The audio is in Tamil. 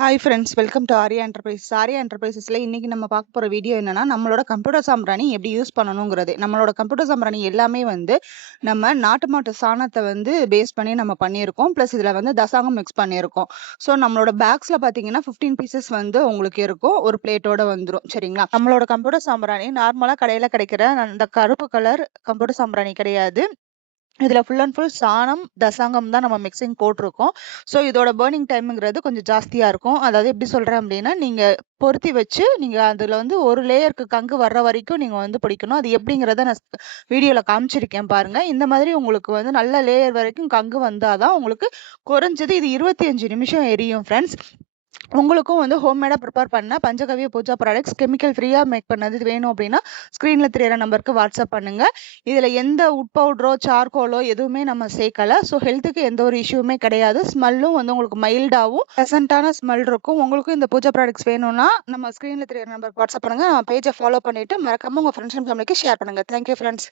Hi friends, welcome to Arya enterprises. Arya என்டர்பிரைசஸ்ல இன்னைக்கு நம்ம பார்க்க போற வீடியோ என்னன்னா, நம்மளோட கம்ப்யூட்டர் சாம்பிராணி எப்படி யூஸ் பண்ணணுங்கிறது. நம்மளோட கம்ப்யூட்டர் சாம்பிராணி எல்லாமே வந்து நம்ம நாட்டு மாட்டு சாணத்தை வந்து பேஸ் பண்ணி நம்ம பண்ணியிருக்கோம். ப்ளஸ் இதுல வந்து தசாங்கம் மிக்ஸ் பண்ணியிருக்கோம். ஸோ நம்மளோட பேக்ஸ்ல பாத்தீங்கன்னா 15 பீசஸ் வந்து உங்களுக்கு இருக்கும். ஒரு பிளேட்டோட வந்துடும். சரிங்களா? நம்மளோட கம்ப்யூட்டர் சாம்பிராணி நார்மலா கடையில கிடைக்கிற அந்த கருப்பு கலர் கம்ப்யூட்டர் சாம்பிராணி கிடையாது. இதுல ஃபுல் அண்ட் ஃபுல் சாணம், தசாங்கம் தான் நம்ம மிக்ஸிங் போட்டிருக்கோம். ஸோ இதோட பர்னிங் டைம்ங்கிறது கொஞ்சம் ஜாஸ்தியா இருக்கும். அதாவது எப்படி சொல்றேன் அப்படின்னா, நீங்க பொருத்தி வச்சு நீங்க அதுல வந்து ஒரு லேயருக்கு கங்கு வர்ற வரைக்கும் நீங்க வந்து பிடிக்கணும். அது எப்படிங்கிறத நான் வீடியோல காமிச்சிருக்கேன் பாருங்க. இந்த மாதிரி உங்களுக்கு வந்து நல்ல லேயர் வரைக்கும் கங்கு வந்தாதான் உங்களுக்கு குறைஞ்சது இது 25 நிமிஷம் எரியும் ஃப்ரெண்ட்ஸ். உங்களுக்கும் வந்து ஹோம்மேடா ப்ரிப்பேர் பண்ண பஞ்சகவ்ய பூஜா ப்ராடக்ட்ஸ் கெமிக்கல் ஃப்ரீயா மேக் பண்ணது வேணும் அப்படின்னா ஸ்க்ரீன்ல தெரியற நம்பருக்கு வாட்ஸ்அப் பண்ணுங்க. இதுல எந்த உட் பவுடரோ சார்கோலோ எதுவுமே நம்ம சேர்க்கல. ஸோ ஹெல்த்துக்கு எந்த ஒரு இஷ்யூமே கிடையாது. ஸ்மெல்லும் வந்து உங்களுக்கு மைல்டாவும் ப்ளசண்டான ஸ்மெல் இருக்கும். உங்களுக்கும் இந்த பூஜா ப்ராடக்ட்ஸ் வேணும்னா நம்ம ஸ்க்ரீன்ல தெரியற நம்பருக்கு வாட்ஸ்அப் பண்ணுங்க. நம்ம பேஜை ஃபாலோ பண்ணிட்டு மறக்காம உங்க ஃப்ரெண்ட்ஸ் அண்ட் ஃபேமிலிக்கு ஷேர் பண்ணுங்க. Thank you friends.